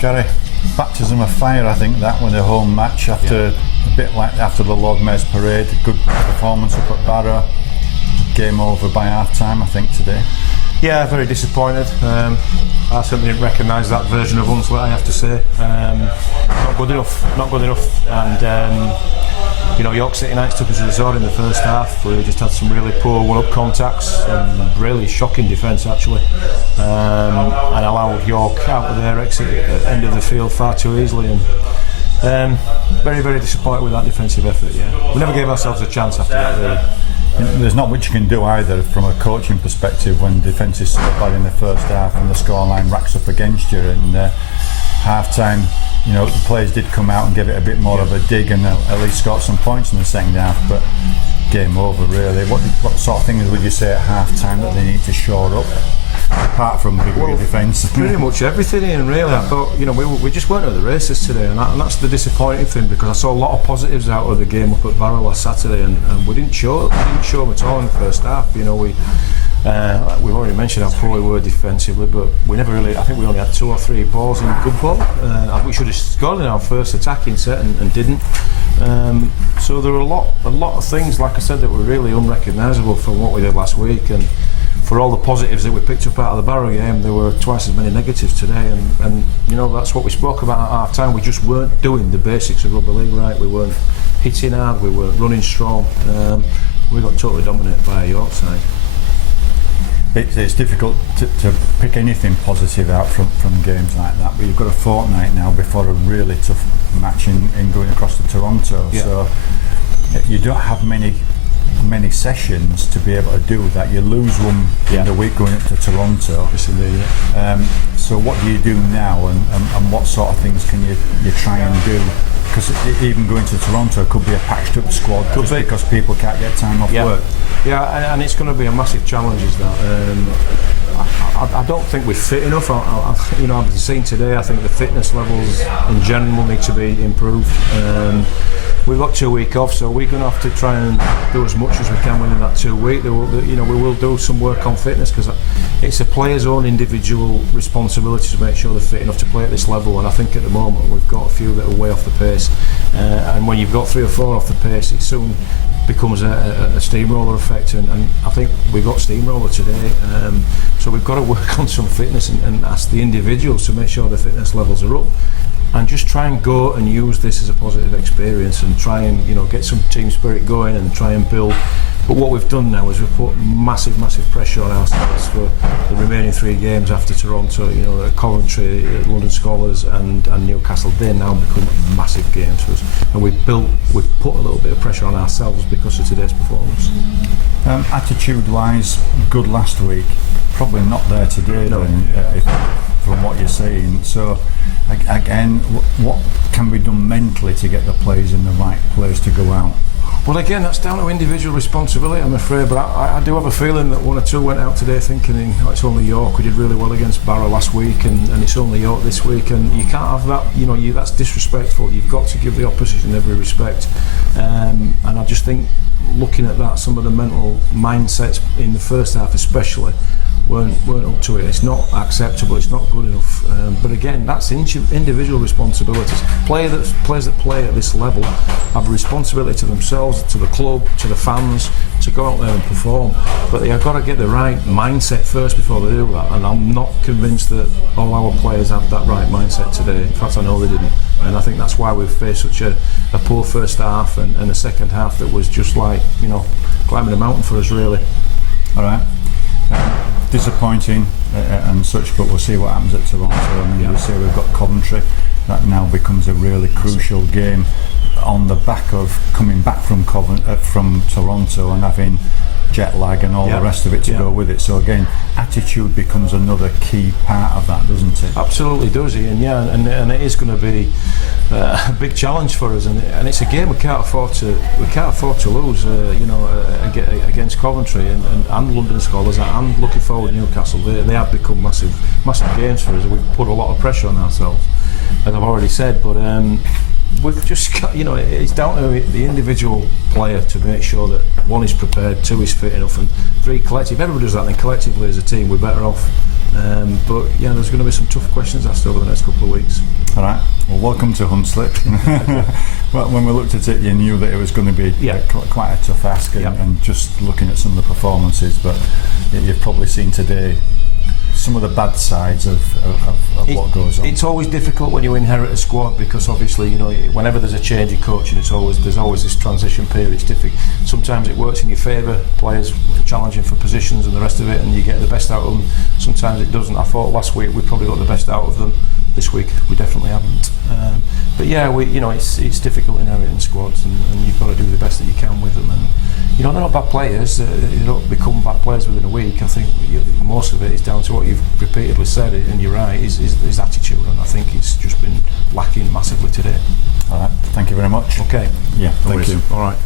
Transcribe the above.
Gary, baptism of fire, I think that was a home match after a bit like after the Lord Mayor's parade. Good performance up at Barrow. Game over by half time, I think, today. Yeah, very disappointed. I certainly didn't recognise that version of Hunslet, I have to say. Not good enough. And York City Knights took us to the sword in the first half. We just had some really poor one-up contacts and really shocking defence, actually, and allowed York out of their exit at the end of the field far too easily. And very, very disappointed with that defensive effort. Yeah, we never gave ourselves a chance after that, really. There's not much you can do either from a coaching perspective when defence is so bad in the first half and the scoreline racks up against you. And half time, the players did come out and give it a bit more of a dig and at least got some points in the second half, but game over really. What sort of things would you say at half time that they need to shore up, apart from bigger defence? Pretty much everything, Ian, really. I thought we just weren't at the races today, and that's the disappointing thing, because I saw a lot of positives out of the game up at Barrow last Saturday, and we didn't show them at all in the first half. We've already mentioned how poor we were defensively, but we never really. I think we only had 2 or 3 balls in good ball. We should have scored in our first attacking set and didn't. So there were a lot of things, like I said, that were really unrecognisable from what we did last week. And for all the positives that we picked up out of the Barrow game, there were twice as many negatives today. And that's what we spoke about at half time. We just weren't doing the basics of rugby league right. We weren't hitting hard. We weren't running strong. We got totally dominated by a York side. It's difficult to pick anything positive out from games like that, but you've got a fortnight now before a really tough match in going across to Toronto. Yeah. So you don't have many sessions to be able to do that. You lose one in the week going up to Toronto. Yes, indeed, yeah. So what do you do now, and what sort of things can you try and do? Because even going to Toronto could be a patched up squad because people can't get time off work. Yeah, and it's going to be a massive challenge, is that. I don't think we're fit enough. I've seen today, I think the fitness levels in general need to be improved. We've got 2 weeks off, so we're going to have to try and do as much as we can within that 2 weeks. We will do some work on fitness, because it's a player's own individual responsibility to make sure they're fit enough to play at this level. And I think at the moment we've got a few that are way off the pace. And when you've got 3 or 4 off the pace, it soon becomes a steamroller effect. And I think we got steamroller today. So we've got to work on some fitness and ask the individuals to make sure the fitness levels are up. And just try and go and use this as a positive experience, and try and get some team spirit going and try and build. But what we've done now is we've put massive pressure on ourselves for the remaining 3 games after Toronto. Coventry, London Scholars and Newcastle, they now become massive games for us, and we've put a little bit of pressure on ourselves because of today's performance. Attitude-wise, good last week, probably not there today. No. From what you're saying, so again, what can be done mentally to get the players in the right place to go out? Well, again, that's down to individual responsibility, I'm afraid, but I do have a feeling that 1 or 2 went out today thinking, it's only York. We did really well against Barrow last week, and it's only York this week, and you can't have that. That's disrespectful. You've got to give the opposition every respect, and I just think, looking at that, some of the mental mindsets in the first half especially weren't up to it. It's not acceptable, it's not good enough. But again, that's individual responsibilities. Players that play at this level have a responsibility to themselves, to the club, to the fans, to go out there and perform. But they've got to get the right mindset first before they do that. And I'm not convinced that all our players have that right mindset today. In fact, I know they didn't. And I think that's why we've faced such a poor first half and a second half that was just like, climbing a mountain for us, really. All right. Disappointing and such, but we'll see what happens at Toronto. We'll see we've got Coventry. That now becomes a really crucial game on the back of coming back from Toronto and having jet lag and all the rest of it to go with it. So again, attitude becomes another key part of that, doesn't it? Absolutely does, Ian. Yeah, and it is going to be a big challenge for us, and it's a game we can't afford to lose. Against Coventry and London Scholars, and looking forward to Newcastle. They have become massive games for us. We've put a lot of pressure on ourselves, as I've already said, but. We've just got, it's down to the individual player to make sure that 1 is prepared, 2 is fit enough, and 3 collective. If everybody does that, then collectively as a team we're better off. But yeah, there's going to be some tough questions asked over the next couple of weeks. All right. Well, welcome to Hunslet. Well, when we looked at it, you knew that it was going to be quite a tough ask, and just looking at some of the performances. But you've probably seen today some of the bad sides of what goes on. It's always difficult when you inherit a squad, because obviously, you know, whenever there's a change in coaching, there's always this transition period. It's difficult. Sometimes it works in your favour, players challenging for positions and the rest of it, and you get the best out of them. Sometimes it doesn't. I thought last week we probably got the best out of them. This week we definitely haven't. But yeah, it's difficult inheriting squads, and you've got to do the best that you can with them. And you know, they're not bad players. They don't become bad players within a week. I think most of it is down to what you've repeatedly said, and you're right, is attitude, and I think it's just been lacking massively today. All right, thank you very much. Okay. Yeah, thank you. All right.